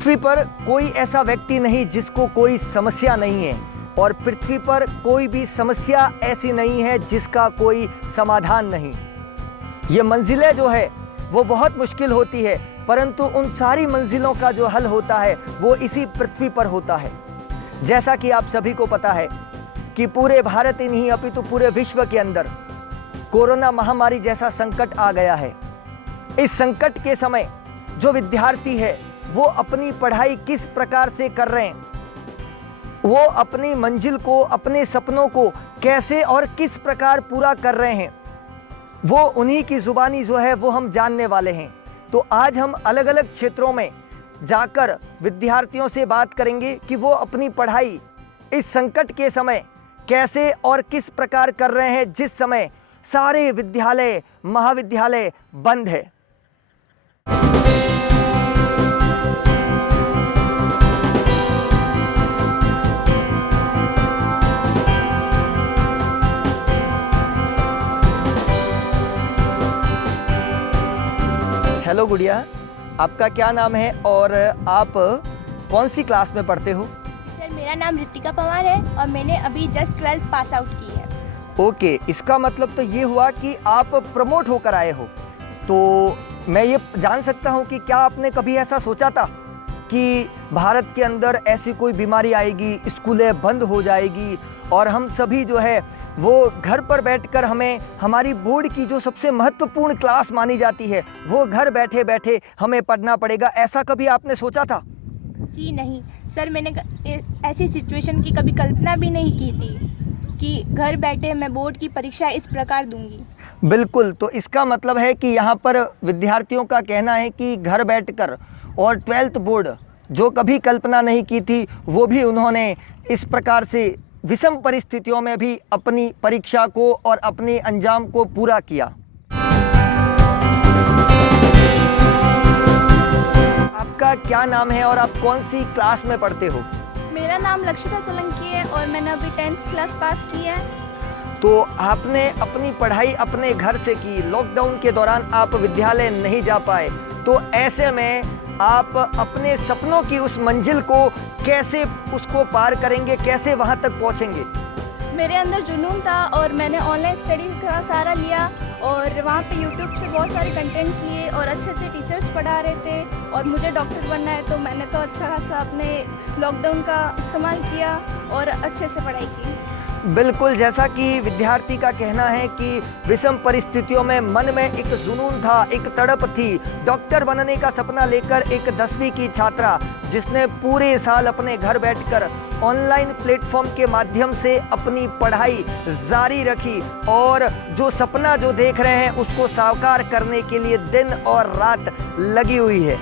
पृथ्वी पर कोई ऐसा व्यक्ति नहीं जिसको कोई समस्या नहीं है, और पृथ्वी पर कोई भी समस्या ऐसी नहीं है जिसका कोई समाधान नहीं। ये मंजिलें जो है वो बहुत मुश्किल होती है, परंतु उन सारी मंजिलों का जो हल होता है वो इसी पृथ्वी पर होता है। जैसा कि आप सभी को पता है कि पूरे भारत ही नहीं अपितु पूरे विश्व के अंदर कोरोना महामारी जैसा संकट आ गया है। इस संकट के समय जो विद्यार्थी है वो अपनी पढ़ाई किस प्रकार से कर रहे हैं, वो अपनी मंजिल को, अपने सपनों को कैसे और किस प्रकार पूरा कर रहे हैं, वो उन्हीं की जुबानी जो है वो हम जानने वाले हैं। तो आज हम अलग अलग क्षेत्रों में जाकर विद्यार्थियों से बात करेंगे कि वो अपनी पढ़ाई इस संकट के समय कैसे और किस प्रकार कर रहे हैं, जिस समय सारे विद्यालय महाविद्यालय बंद है। हेलो गुड़िया, आपका क्या नाम है और आप कौन सी क्लास में पढ़ते हो? सर, मेरा नाम रितिका पवार है और मैंने अभी जस्ट 12th पास आउट की है। ओके, इसका मतलब तो ये हुआ कि आप प्रमोट होकर आए हो। तो मैं ये जान सकता हूँ कि क्या आपने कभी ऐसा सोचा था कि भारत के अंदर ऐसी कोई बीमारी आएगी, स्कूलें बंद हो जाएगी और हम सभी जो है वो घर पर बैठकर हमें हमारी बोर्ड की जो सबसे महत्वपूर्ण क्लास मानी जाती है वो घर बैठे बैठे हमें पढ़ना पड़ेगा, ऐसा कभी आपने सोचा था? जी नहीं सर, मैंने ऐसी सिचुएशन की कभी कल्पना भी नहीं की थी कि घर बैठे मैं बोर्ड की परीक्षा इस प्रकार दूंगी। बिल्कुल, तो इसका मतलब है कि यहाँ पर विद्यार्थियों का कहना है कि घर बैठकर और 12th बोर्ड जो कभी कल्पना नहीं की थी वो भी उन्होंने इस प्रकार से विषम परिस्थितियों में भी अपनी परीक्षा को और अपने अंजाम को पूरा किया। आपका क्या नाम है और आप कौन सी क्लास में पढ़ते हो? मेरा नाम लक्षिता सोलंकी है और मैंने अभी 10th क्लास पास की है। तो आपने अपनी पढ़ाई अपने घर से की, लॉकडाउन के दौरान आप विद्यालय नहीं जा पाए, तो ऐसे में आप अपने सपनों की उस मंजिल को कैसे उसको पार करेंगे, कैसे वहां तक पहुंचेंगे? मेरे अंदर जुनून था और मैंने ऑनलाइन स्टडी का सहारा लिया और वहाँ पे यूट्यूब से बहुत सारे कंटेंट्स लिए और अच्छे अच्छे टीचर्स पढ़ा रहे थे और मुझे डॉक्टर बनना है, तो मैंने तो अच्छा खासा अपने लॉकडाउन का इस्तेमाल किया और अच्छे से पढ़ाई की। बिल्कुल, जैसा कि विद्यार्थी का कहना है कि विषम परिस्थितियों में मन में एक जुनून था, एक तड़प थी। डॉक्टर बनने का सपना लेकर एक 10वीं की छात्रा जिसने पूरे साल अपने घर बैठकर ऑनलाइन प्लेटफॉर्म के माध्यम से अपनी पढ़ाई जारी रखी और जो सपना जो देख रहे हैं उसको साकार करने के लिए दिन और रात लगी हुई है।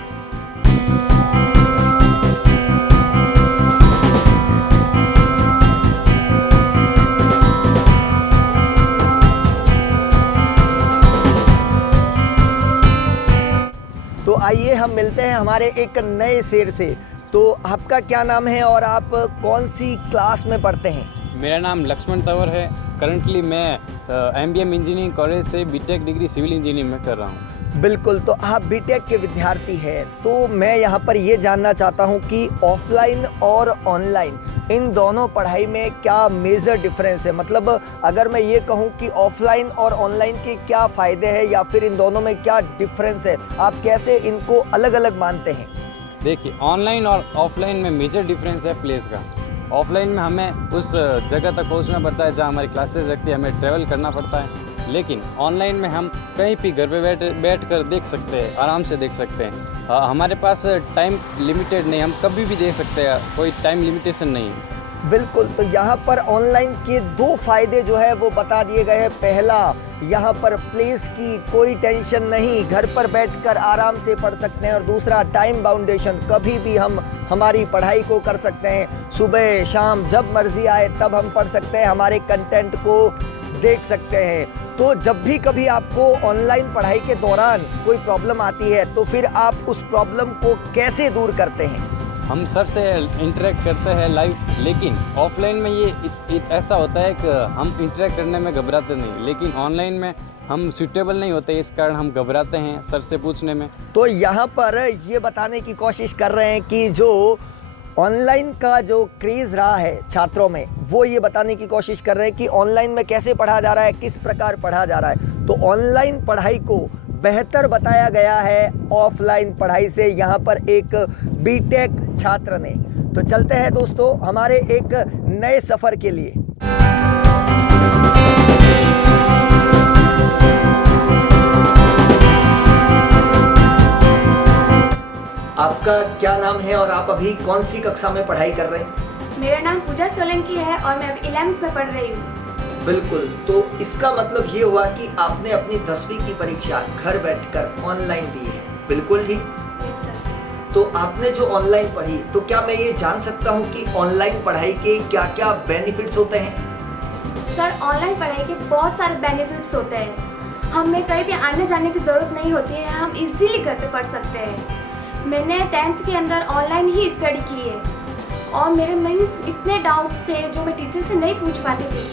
तो आइए हम मिलते हैं हमारे एक नए शेर से। तो आपका क्या नाम है और आप कौन सी क्लास में पढ़ते हैं? मेरा नाम लक्ष्मण तंवर है। करंटली मैं MBM इंजीनियरिंग कॉलेज से बीटेक डिग्री सिविल इंजीनियरिंग में कर रहा हूँ। बिल्कुल, तो आप बीटेक के विद्यार्थी हैं, तो मैं यहाँ पर ये जानना चाहता हूँ कि ऑफलाइन और ऑनलाइन इन दोनों पढ़ाई में क्या मेजर डिफरेंस है? मतलब अगर मैं ये कहूँ कि ऑफलाइन और ऑनलाइन के क्या फ़ायदे हैं या फिर इन दोनों में क्या डिफरेंस है, आप कैसे इनको अलग अलग मानते हैं? देखिए, ऑनलाइन और ऑफलाइन में मेजर डिफरेंस है प्लेस का। ऑफलाइन में हमें उस जगह तक पहुंचना पड़ता है जहां हमारी क्लासेस लगती है, हमें ट्रैवल करना पड़ता है। लेकिन ऑनलाइन में हम कहीं भी घर पे बैठ कर देख सकते हैं, आराम से देख सकते हैं। हमारे पास टाइम लिमिटेड नहीं, हम कभी भी देख सकते हैं, कोई टाइम लिमिटेशन नहीं है। बिल्कुल, तो यहाँ पर ऑनलाइन के 2 फायदे जो है वो बता दिए गए हैं। पहला, यहाँ पर प्लेस की कोई टेंशन नहीं, घर पर बैठकर आराम से पढ़ सकते हैं। और दूसरा, टाइम बाउंडेशन, कभी भी हम हमारी पढ़ाई को कर सकते हैं, सुबह शाम जब मर्जी आए तब हम पढ़ सकते हैं, हमारे कंटेंट को देख सकते हैं। तो जब भी कभी आपको ऑनलाइन पढ़ाई के दौरान कोई प्रॉब्लम आती है तो फिर आप उस प्रॉब्लम को कैसे दूर करते हैं? हम सर से इंटरेक्ट करते हैं लाइव, लेकिन ऑफलाइन में ये ऐसा होता है कि हम इंटरेक्ट करने में घबराते नहीं, लेकिन ऑनलाइन में हम सूटेबल नहीं होते, इस कारण हम घबराते हैं सर से पूछने में। तो यहाँ पर ये बताने की कोशिश कर रहे हैं कि जो ऑनलाइन का जो क्रेज़ रहा है छात्रों में, वो ये बताने की कोशिश कर रहे हैं कि ऑनलाइन में कैसे पढ़ा जा रहा है, किस प्रकार पढ़ा जा रहा है। तो ऑनलाइन पढ़ाई को बेहतर बताया गया है ऑफलाइन पढ़ाई से, यहाँ पर एक बीटेक छात्र ने। तो चलते हैं दोस्तों हमारे एक नए सफ़र के लिए। आपका क्या नाम है और आप अभी कौन सी कक्षा में पढ़ाई कर रहे हैं? मेरा नाम पूजा सोलंकी है और मैं अभी 11th में पढ़ रही हूँ। बिल्कुल, तो इसका मतलब ये हुआ कि आपने अपनी 10वीं की परीक्षा घर बैठकर ऑनलाइन दी है। बिल्कुल ठीक। Yes, sir। तो आपने जो ऑनलाइन पढ़ी, तो क्या मैं ये जान सकता हूँ कि ऑनलाइन पढ़ाई के क्या क्या बेनिफिट्स होते हैं? सर, ऑनलाइन पढ़ाई के बहुत सारे बेनिफिट्स होते हैं। हमें कहीं भी आने जाने की ज़रूरत नहीं होती है, हम इजीली घर पे पढ़ सकते हैं। मैंने 10th के अंदर ऑनलाइन ही स्टडी की है और मेरे इतने डाउट्स थे जो मैं टीचर से नहीं पूछ पाती थी,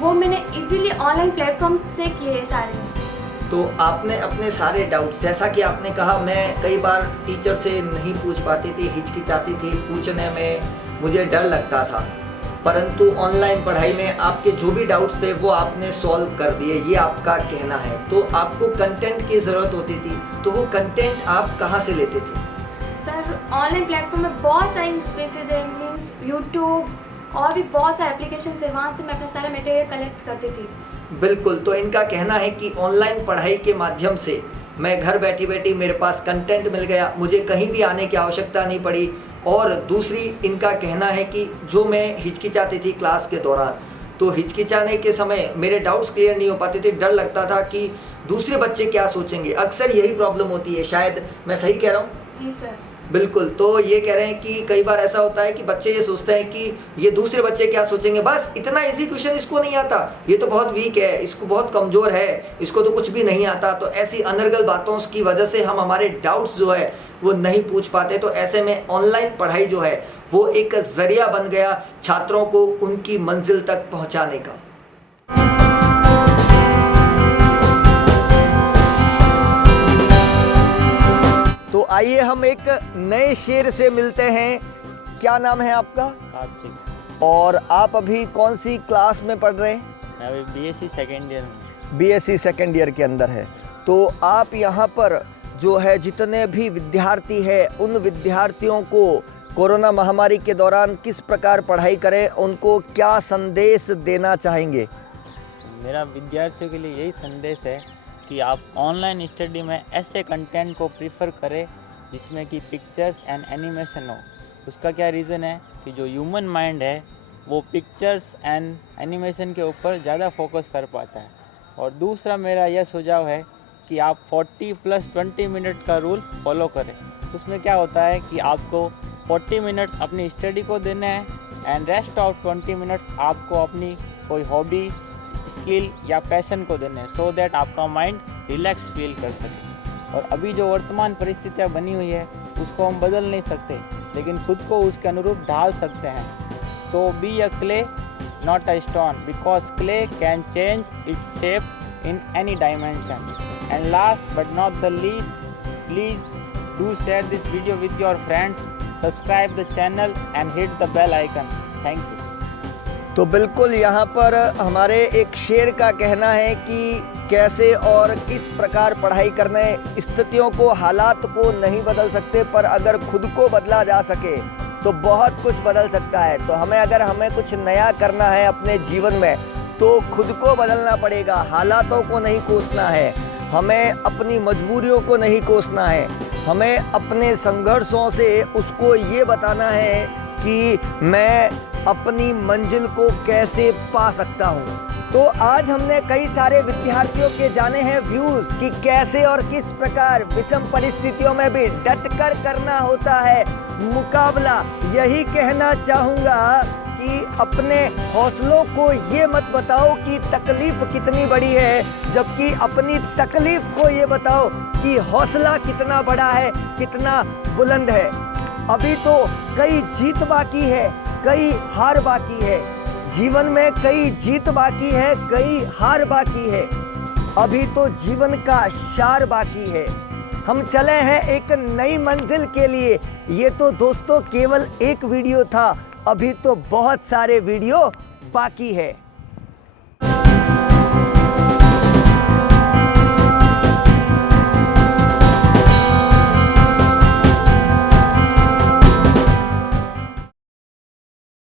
वो मैंने इजीली ऑनलाइन प्लेटफॉर्म से किए सारे। तो आपने अपने सारे डाउट्स, जैसा कि आपने कहा मैं कई बार टीचर से नहीं पूछ पाती थी, हिचकिचाती थी, पूछने में मुझे डर लगता था, परंतु ऑनलाइन पढ़ाई में आपके जो भी डाउट्स थे वो आपने सॉल्व कर दिए, ये आपका कहना है। तो आपको कंटेंट की ज़रूरत होती थी, तो वो कंटेंट आप कहाँ से लेते थे? सर, ऑनलाइन प्लेटफॉर्म में बहुत सारी स्पेसेस है, मीन्स यूट्यूब और भी बहुत सारे एप्लीकेशन है, वहाँ से मैं अपना सारा मटेरियल कलेक्ट करती थी। बिल्कुल, तो इनका कहना है कि ऑनलाइन पढ़ाई के माध्यम से मैं घर बैठी बैठी मेरे पास कंटेंट मिल गया, मुझे कहीं भी आने की आवश्यकता नहीं पड़ी। और दूसरी इनका कहना है कि जो मैं हिचकिचाती थी क्लास के दौरान, तो हिचकिचाने के समय मेरे डाउट्स क्लियर नहीं हो पाते थे, डर लगता था कि दूसरे बच्चे क्या सोचेंगे। अक्सर यही प्रॉब्लम होती है, शायद मैं सही कह रहा हूँ? जी सर। बिल्कुल, तो ये कह रहे हैं कि कई बार ऐसा होता है कि बच्चे ये सोचते हैं कि ये दूसरे बच्चे क्या सोचेंगे, बस इतना इजी क्वेश्चन इसको नहीं आता, ये तो बहुत वीक है, इसको बहुत कमज़ोर है, इसको तो कुछ भी नहीं आता। तो ऐसी अनर्गल बातों की वजह से हम हमारे डाउट्स जो है वो नहीं पूछ पाते। तो ऐसे में ऑनलाइन पढ़ाई जो है वो एक ज़रिया बन गया छात्रों को उनकी मंजिल तक पहुँचाने का। तो आइए हम एक नए शेर से मिलते हैं। क्या नाम है आपका? कार्तिक। और आप अभी कौन सी क्लास में पढ़ रहे हैं? मैं अभी बीएससी सेकेंड ईयर में। बीएससी सेकेंड ईयर के अंदर है। तो आप यहाँ पर जो है जितने भी विद्यार्थी हैं, उन विद्यार्थियों को कोरोना महामारी के दौरान किस प्रकार पढ़ाई करें, उनको क्या संदेश देना चाहेंगे? मेरा विद्यार्थियों के लिए यही संदेश है कि आप ऑनलाइन स्टडी में ऐसे कंटेंट को प्रीफर करें जिसमें कि पिक्चर्स एंड एनिमेशन हो। उसका क्या रीज़न है कि जो ह्यूमन माइंड है वो पिक्चर्स एंड एनिमेशन के ऊपर ज़्यादा फोकस कर पाता है। और दूसरा मेरा यह सुझाव है कि आप 40 + 20 मिनट का रूल फॉलो करें। उसमें क्या होता है कि आपको 40 मिनट्स अपनी स्टडी को देने हैं एंड रेस्ट ऑफ 20 मिनट्स आपको अपनी कोई हॉबी, स्किल या पैशन को देने हैं, सो दैट आपका माइंड रिलैक्स फील कर सके। और अभी जो वर्तमान परिस्थितियाँ बनी हुई है उसको हम बदल नहीं सकते, लेकिन खुद को उसके अनुरूप ढाल सकते हैं। तो be a clay not a stone, because clay can change its shape in any dimension. And last but not the least, please do share this video with your friends, subscribe the channel and hit the bell icon. Thank you. तो बिल्कुल यहाँ पर हमारे एक शेर का कहना है कि कैसे और किस प्रकार पढ़ाई करने, स्थितियों को, हालात को नहीं बदल सकते, पर अगर खुद को बदला जा सके तो बहुत कुछ बदल सकता है। तो हमें कुछ नया करना है अपने जीवन में तो खुद को बदलना पड़ेगा, हालातों को नहीं कोसना है, हमें अपनी मजबूरियों को नहीं कोसना है, हमें अपने संघर्षों से उसको ये बताना है कि मैं अपनी मंजिल को कैसे पा सकता हूँ। तो आज हमने कई सारे विद्यार्थियों के जाने हैं व्यूज़ कि कैसे और किस प्रकार विषम परिस्थितियों में भी डटकर करना होता है मुकाबला। यही कहना चाहूँगा कि अपने हौसलों को ये मत बताओ कि तकलीफ़ कितनी बड़ी है, जबकि अपनी तकलीफ़ को ये बताओ कि हौसला कितना बड़ा है, कितना बुलंद है। अभी तो कई जीत बाकी है, कई हार बाकी है। जीवन में कई जीत बाकी है, कई हार बाकी है। अभी तो जीवन का सार बाकी है। हम चले हैं एक नई मंजिल के लिए। ये तो दोस्तों केवल एक वीडियो था, अभी तो बहुत सारे वीडियो बाकी है।